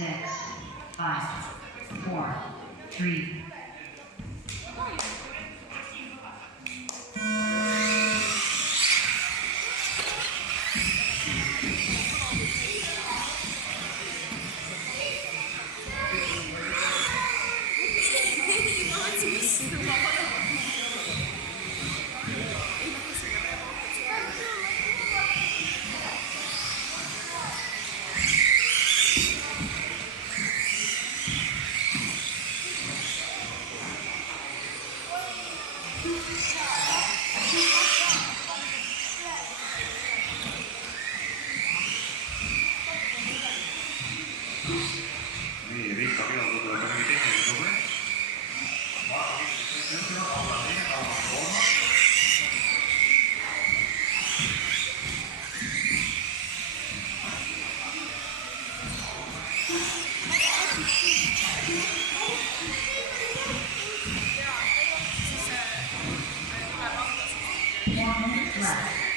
six, five, four, three. Nii, Riika Pialdud on mingi tehniline probleem. One minute left.